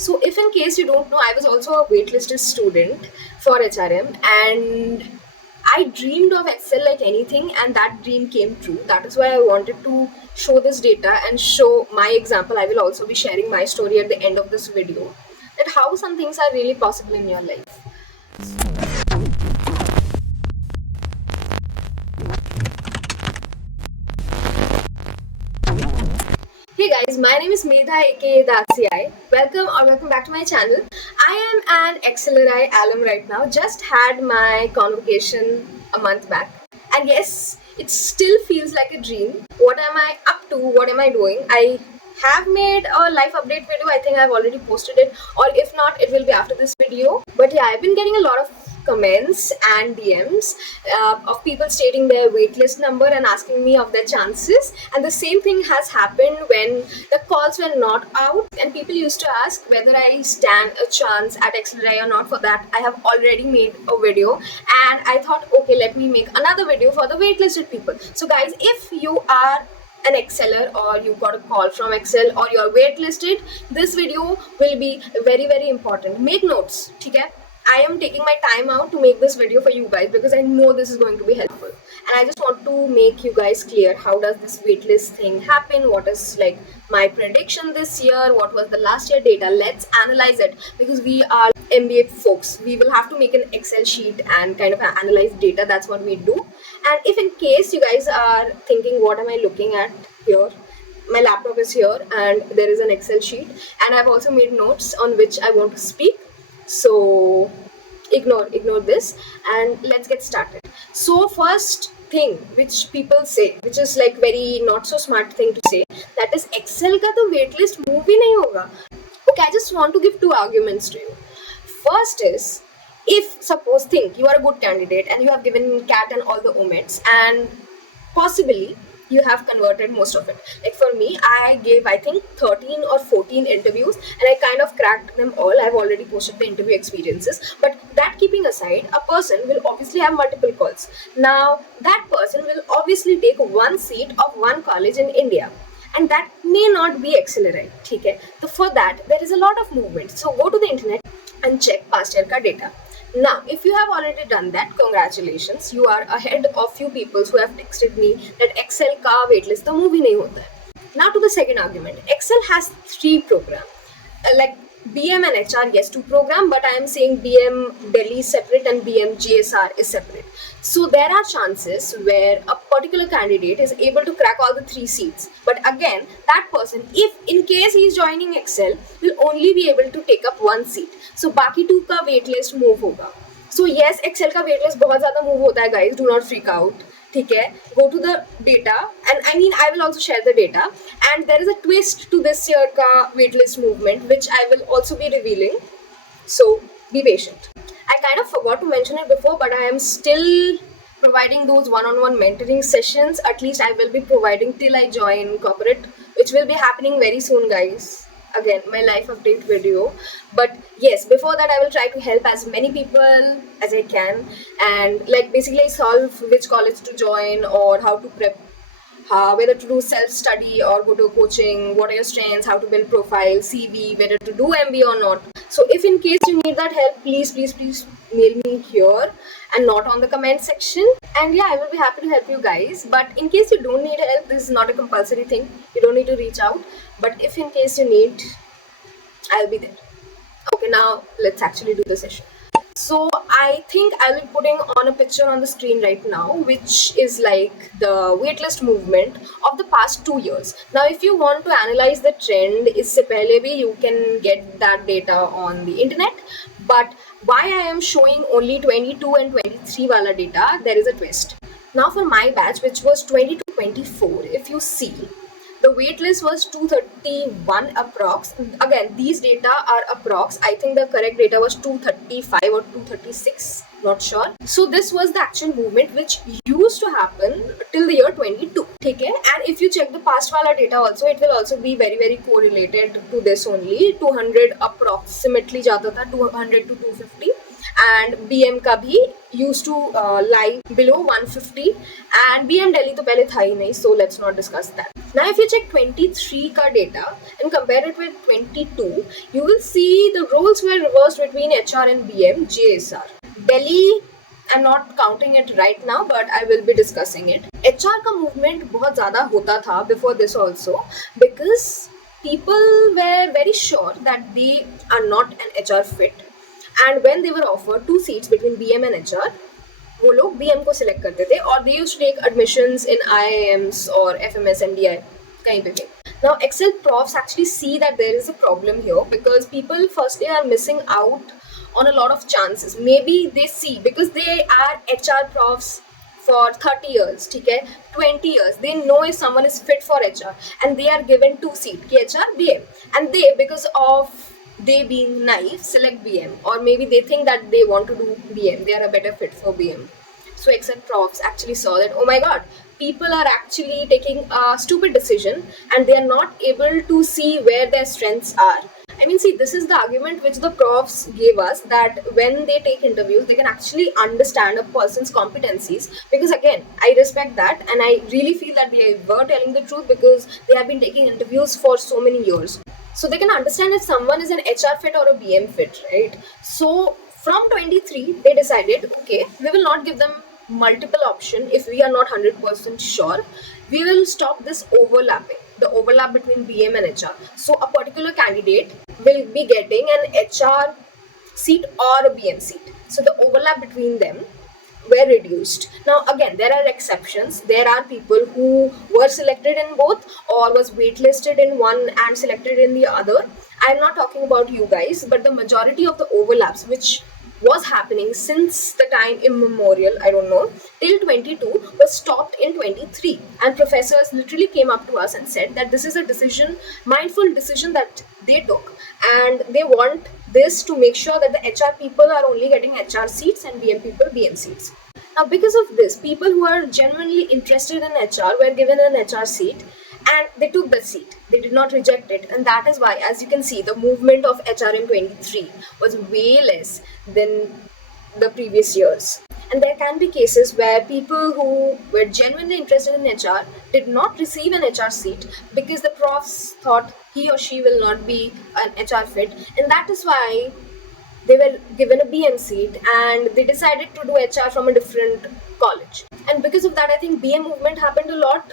So if in case you don't know, I was also a waitlisted student for HRM, and I dreamed of Excel like anything, and that dream came true. That is why I wanted to show this data and show my example. I will also be sharing my story at the end of this video, that how some things are really possible in your life. Hey guys, my name is Medha aka the XLRI. Welcome back to my channel. I am an XLRI alum right now. Just had my convocation a month back. And yes, it still feels like a dream. What am I up to? What am I doing? I have made a life update video. I think I've already posted it, or if not, it will be after this video. But yeah, I've been getting a lot of comments and DMs of people stating their waitlist number and asking me of their chances. And the same thing has happened when the calls were not out, and people used to ask whether I stand a chance at XLRI or not. For that, I have already made a video, and I thought, okay, let me make another video for the waitlisted people. So guys, if you are an exceller or you got a call from Excel or you're waitlisted, this video will be very important. Make notes, okay? I am taking my time out to make this video for you guys because I know this is going to be helpful, and I just want to make you guys clear how does this waitlist thing happen, what is like my prediction this year, what was the last year data. Let's analyze it, because we are MBA folks. We will have to make an Excel sheet and kind of analyze data. That's what we do. And if in case you guys are thinking, what am I looking at here, my laptop is here and there is an Excel sheet, and I've also made notes on which I want to speak. So ignore this and let's get started. So first thing which people say, which is like very not so smart thing to say, that is Excel का तो waitlist move ही नहीं होगा. Okay, I just want to give two arguments to you. First is, if suppose think you are a good candidate and you have given CAT and all the omits, and possibly you have converted most of it. Like for me, I gave I think 13 or 14 interviews and I kind of cracked them all. I've already posted the interview experiences. But that keeping aside, a person will obviously have multiple calls. Now that person will obviously take one seat of one college in India, and that may not be XLRI. Okay? So for that, there is a lot of movement. So go to the internet and check past year ka data. Now, if you have already done that, congratulations, you are ahead of few people who have texted me that Excel ka waitlist to move hi nahi hota hai. Now to the second argument. Excel has three programs. Like BM and HR, yes, two program, but I am saying BM Delhi is separate and BM GSR is separate. So there are chances where a particular candidate is able to crack all the three seats. But again, that person, if in case he is joining Excel, will only be able to take up one seat. So बाकी two का waitlist move होगा. So yes, Excel का waitlist बहुत ज़्यादा move होता है, guys. Do not freak out. ठीक है, go to the data, and I mean I will also share the data, and there is a twist to this year का waitlist movement which I will also be revealing, so be patient. I kind of forgot to mention it before, but I am still providing those one-on-one mentoring sessions. At least I will be providing till I join corporate, which will be happening very soon, guys. Again, my life update video. But yes, before that I will try to help as many people as I can, and like basically solve which college to join or how to prep, whether to do self-study or go to coaching, what are your strengths, how to build profile, CV, whether to do MBA or not. So if in case you need that help, please mail me here and not on the comment section. And yeah, I will be happy to help you guys. But in case you don't need help, this is not a compulsory thing. You don't need to reach out. But if in case you need, I'll be there. Okay, now let's actually do the session. So I think I will be putting on a picture on the screen right now, which is like the waitlist movement of the past 2 years. Now, if you want to analyze the trend, इससे पहले भी you can get that data on the internet. But why I am showing only 22 and 23 wala data, there is a twist. Now for my batch, which was 20 to 24, if you see, the waitlist was 231 approx. Again, these data are approx. I think the correct data was 235 or 236, not sure. So this was the actual movement which used to happen till the year 22. Okay? And if you check the past wala data also, it will also be very correlated to this only. 200 approximately jata tha, 200 to 250. and BM का भी used to lie below 150 and BM Delhi तो पहले था ही नहीं, so let's not discuss that. Now if you check 23 का data and compare it with 22, you will see the roles were reversed between HR and BM JSR. Delhi, I'm not counting it right now, but I will be discussing it. HR का movement बहुत ज़्यादा होता था before this also, because people were very sure that they are not an HR fit, and when they were offered 2 seats between BM and HR, वो लोग BM को select करते थे, और they used to take admissions in IIMs or FMS MDI कहीं पे भी. Now Excel profs actually see that there is a problem here, because people firstly are missing out on a lot of chances. Maybe they see, because they are HR profs for 30 years, ठीक है, 20 years, they know if someone is fit for HR, and they are given 2 seats कि HR BM, and they, because of they being naive, select BM, or maybe they think that they want to do BM, they are a better fit for BM. So Excel profs actually saw that, oh my god, people are actually taking a stupid decision and they are not able to see where their strengths are. I mean, see, this is the argument which the profs gave us, that when they take interviews, they can actually understand a person's competencies. Because again, I respect that, and I really feel that they were telling the truth, because they have been taking interviews for so many years. So they can understand if someone is an HR fit or a BM fit, right? So from 23, they decided, okay, we will not give them multiple option if we are not 100% sure. We will stop this overlapping, the overlap between BM and HR. So a particular candidate will be getting an HR seat or a BM seat. So the overlap between them were reduced. Now again, there are exceptions. There are people who were selected in both, or was waitlisted in one and selected in the other. I'm not talking about you guys, but the majority of the overlaps, which was happening since the time immemorial, I don't know, till 22, was stopped in 23. And professors literally came up to us and said that this is a decision, mindful decision that they took, and they want this to make sure that the HR people are only getting HR seats and BM people BM seats. Now because of this, people who are genuinely interested in HR were given an HR seat, and they took the seat. They did not reject it, and that is why, as you can see, the movement of HR in 23 was way less than the previous years. And there can be cases where people who were genuinely interested in HR did not receive an HR seat because the profs thought he or she will not be an HR fit, and that is why they were given a BM seat, and they decided to do HR from a different college. And because of that, I think BM movement happened a lot,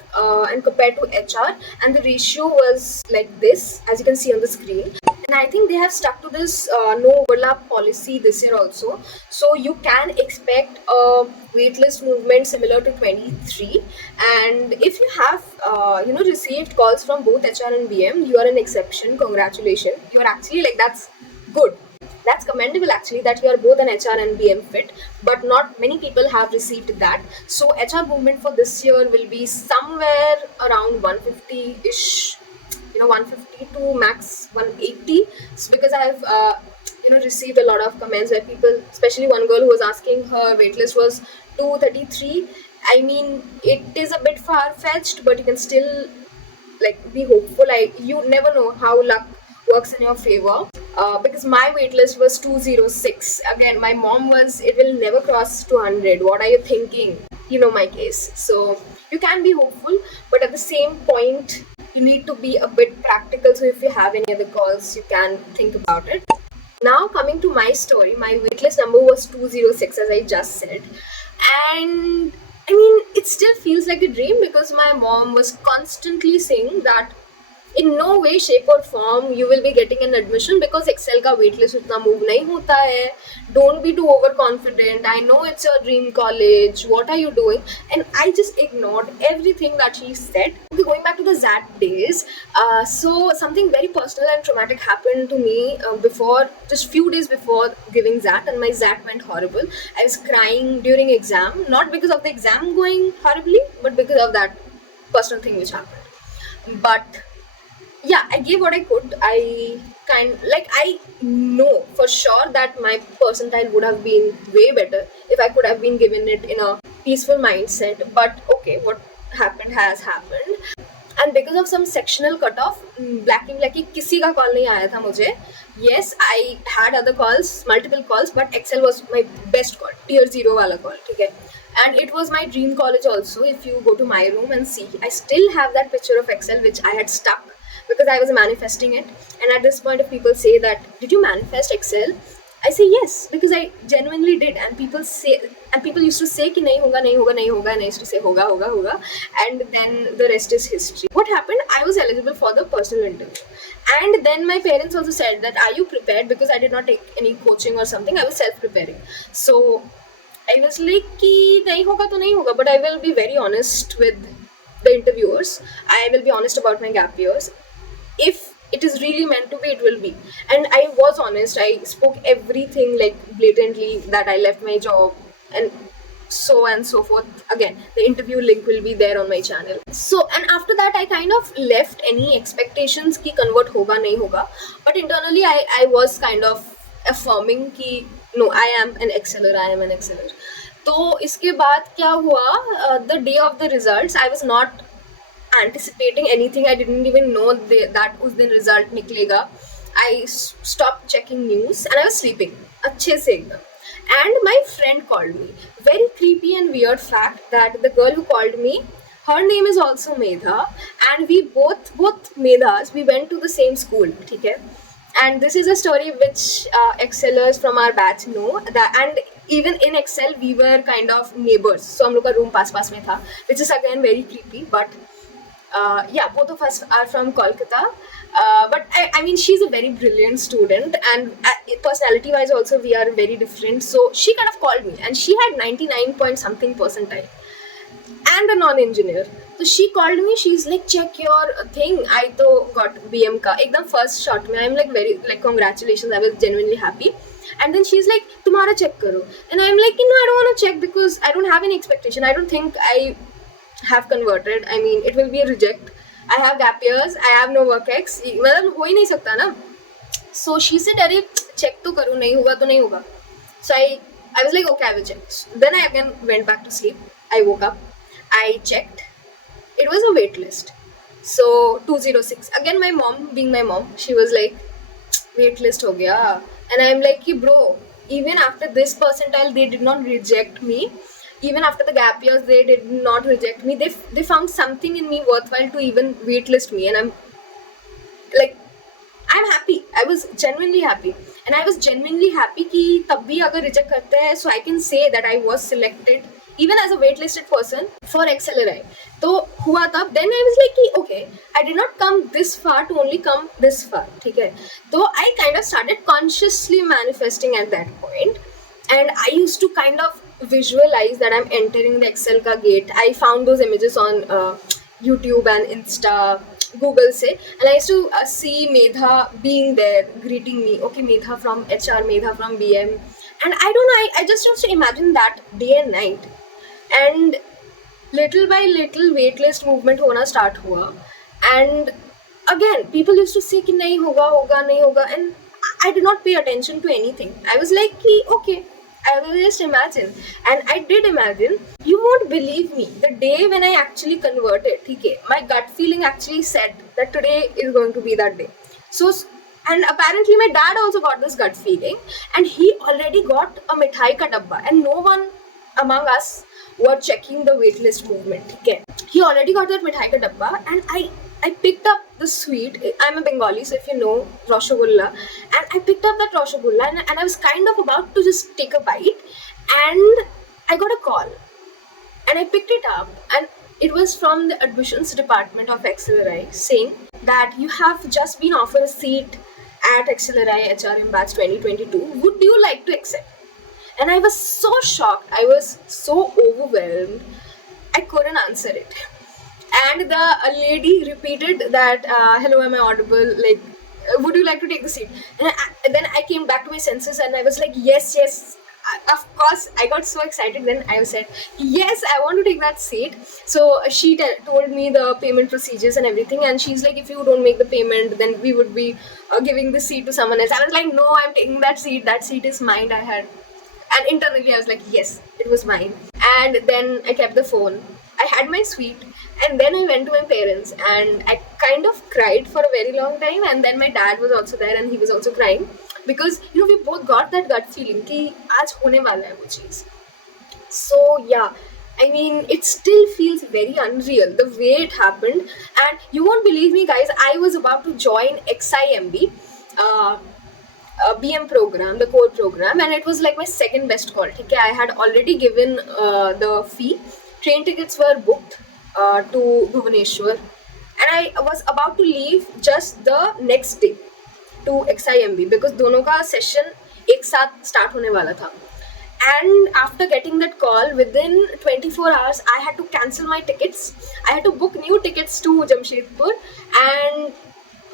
and compared to HR, and the ratio was like this, as you can see on the screen. And I think they have stuck to this no overlap policy this year also. So you can expect a waitlist movement similar to 23. And if you have received calls from both HR and BM, you are an exception. Congratulations. You are actually like, that's good. That's commendable actually, that you are both an HR and BM fit, but not many people have received that. So HR movement for this year will be somewhere around 150-ish, 150 to max 180. So because I've received a lot of comments where people, especially one girl who was asking, her waitlist was 233. I mean, it is a bit far-fetched, but you can still be hopeful. You never know how luck works in your favor. Because my waitlist was 206. Again, my mom was, it will never cross 200. What are you thinking? You know my case. So you can be hopeful, but at the same point, you need to be a bit practical. So if you have any other calls, you can think about it. Now coming to my story, my waitlist number was 206, as I just said. And I mean, it still feels like a dream, because my mom was constantly saying that in no way, shape or form you will be getting an admission, because Excel का waitlist उतना move नहीं होता है. Don't be too overconfident. I know it's your dream college. What are you doing? And I just ignored everything that she said. Okay, going back to the ZAT days, so something very personal and traumatic happened to me just few days before giving ZAT, and my ZAT went horrible. I was crying during exam, not because of the exam going horribly, but because of that personal thing which happened. But yeah, I gave what I could. I know for sure that my percentile would have been way better if I could have been given it in a peaceful mindset. But okay, what happened has happened. And because of some sectional cutoff, blacky किसी का call नहीं आया था मुझे, Yes, I had other calls, multiple calls, but Excel was my best call, tier zero wala call. Okay, and it was my dream college also. If you go to my room and see, I still have that picture of Excel which I had stuck because I was manifesting it. And at this point, if people say that, did you manifest Excel? I say yes because I genuinely did, and people used to say कि नहीं होगा नहीं होगा नहीं होगा, and I used to say होगा होगा होगा, and then the rest is history. What happened? I was eligible for the personal interview, and then my parents also said that, are you prepared? Because I did not take any coaching or something. I was self preparing, so I was like कि नहीं होगा तो नहीं होगा, but I will be very honest with the interviewers. I will be honest about my gap years. If it is really meant to be, it will be. And I was honest. I spoke everything like blatantly, that I left my job and so and so forth. Again, the interview link will be there on my channel. So, and after that, I kind of left any expectations ki convert hoga nahi hoga, but internally I was kind of affirming ki no, I am an exceller, I am an exceller. तो इसके बाद क्या हुआ, the day of the results, I was not anticipating anything. I didn't even know that उस दिन result निकलेगा. I stopped checking news and I was sleeping अच्छे से एकदम. And my friend called me. Very creepy and weird fact that the girl who called me, her name is also Medha, and we both Medhas, we went to the same school. ठीक है? And this is a story which excellers from our batch know that, and even in Excel we were kind of neighbors. So हम लोग का room पास में था, which is again very creepy, but yeah, both of us are from Kolkata. But I mean, she's a very brilliant student, and personality wise also we are very different. So she kind of called me, and she had 99 point something percentile and a non-engineer. So she called me, she's like, check your thing. I to got BM ka ekdam first shot mein. I'm like very like congratulations, I was genuinely happy. And then she's like, तुम्हारा check करो. And I'm like, no, I don't want to check because I don't have any expectation. I don't think I have converted. I mean, it will be a reject. I have gap years, I have no work ex. मतलब हो ही नहीं सकता ना. So she said, अरे check तो करो, नहीं होगा तो नहीं होगा. So I was like, okay, I will check. Then I again went back to sleep. I woke up, I checked. It was a wait list. So 206. Again, my mom, being my mom, she was like, wait list ho gaya. And I'm like, bro, even after this percentile, they did not reject me. Even after the gap years, they did not reject me. They found something in me worthwhile to even waitlist me. And I'm like, I'm happy. I was genuinely happy. And I was genuinely happy कि तब भी अगर reject करते हैं, so I can say that I was selected even as a waitlisted person for XLRI. तो हुआ तब, then I was like कि okay, I did not come this far to only come this far, ठीक है. तो I kind of started consciously manifesting at that point, and I used to kind of visualize that I'm entering the Excel ka gate. I found those images on YouTube and Insta, Google say, and I used to see Medha being there greeting me. Okay, Medha from HR, Medha from BM, and I don't know. I just used to imagine that day and night, and little by little waitlist movement hona start hua, and again people used to say कि नहीं होगा होगा नहीं होगा, and I did not pay attention to anything. I was like कि okay, I will just imagine. And I did imagine. You won't believe me. The day when I actually converted, okay, my gut feeling actually said that today is going to be that day. So, and apparently my dad also got this gut feeling, and he already got a mithai ka dabba, and no one among us were checking the waitlist movement. Okay, he already got that mithai ka dabba, and I picked up the sweet. I'm a Bengali, so if you know Rasgulla, and I picked up that Rasgulla, and I was kind of about to just take a bite, and I got a call, and I picked it up, and it was from the admissions department of XLRI saying that you have just been offered a seat at XLRI HRM batch 2022. Would you like to accept? And I was so shocked. I was so overwhelmed. I couldn't answer it. And the lady repeated that, hello, am I audible? Like, would you like to take the seat? And then I came back to my senses, and I was like, yes. Of course, I got so excited. Then I said, yes, I want to take that seat. So she told me the payment procedures and everything. And she's like, if you don't make the payment, then we would be giving the seat to someone else. I was like, no, I'm taking that seat. That seat is mine. And internally I was like, yes, it was mine. And then I kept the phone. I had my sweet, and then I went to my parents, and I kind of cried for a very long time, and then my dad was also there and he was also crying because we both got that gut feeling कि आज होने वाला है वो चीज़. So yeah, I mean, it still feels very unreal the way it happened. And you won't believe me, guys, I was about to join XIMB, BM program, the core program, and it was like my second best call. Okay, I had already given the fee. Train tickets were booked to Bhubaneswar, and I was about to leave just the next day to XIMB because दोनों का session एक साथ start होने वाला था. And after getting that call, within 24 hours, I had to cancel my tickets. I had to book new tickets to Jamshedpur, and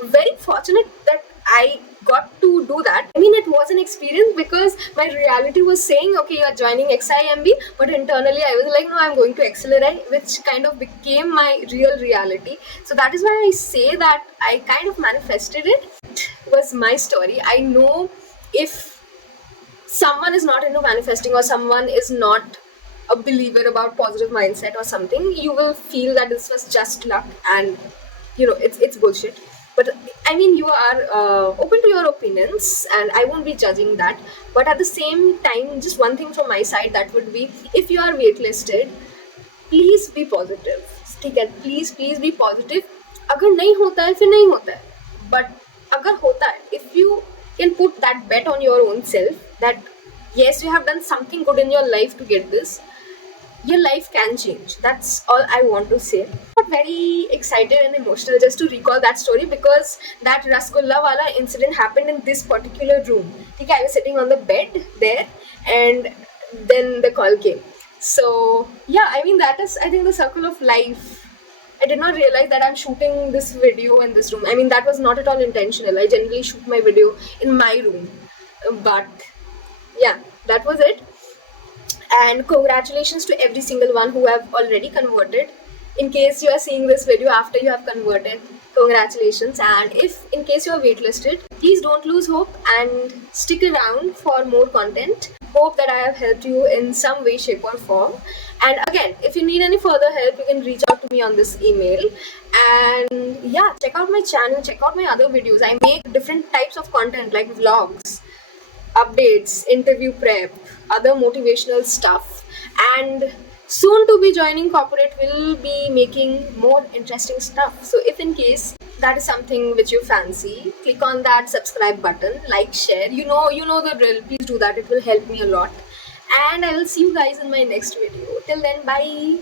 very fortunate that I got to do that. I mean, it was an experience because my reality was saying, okay, you are joining XIMB, but internally I was like, no, I'm going to XLRI, which kind of became my real reality. So that is why I say that I kind of manifested it. It was my story. I know if someone is not into manifesting or someone is not a believer about positive mindset or something, you will feel that this was just luck and it's bullshit. But I mean, you are open to your opinions and I won't be judging that. But at the same time, just one thing from my side, that would be, if you are waitlisted, please be positive. ठीक है, please be positive. अगर नहीं होता है फिर नहीं होता है, but अगर होता है, if you can put that bet on your own self that yes, you have done something good in your life to get this, your life can change. That's all I want to say. I'm very excited and emotional just to recall that story because that Rasgulla wala incident happened in this particular room. Okay, I was sitting on the bed there and then the call came. So yeah, I mean, that is, I think, the circle of life. I did not realize that I'm shooting this video in this room. I mean, that was not at all intentional. I generally shoot my video in my room. But yeah, that was it. And congratulations to every single one who have already converted. In case you are seeing this video after you have converted, congratulations. And if in case you are waitlisted, please don't lose hope and stick around for more content. Hope that I have helped you in some way, shape or form. And again, if you need any further help, you can reach out to me on this email. And yeah, check out my channel, check out my other videos. I make different types of content like vlogs, updates, interview prep, other motivational stuff, and soon to be joining corporate will be making more interesting stuff. So if in case that is something which you fancy, click on that subscribe button, like, share, you know the drill. Please do that, it will help me a lot. And I will see you guys in my next video. Till then, bye.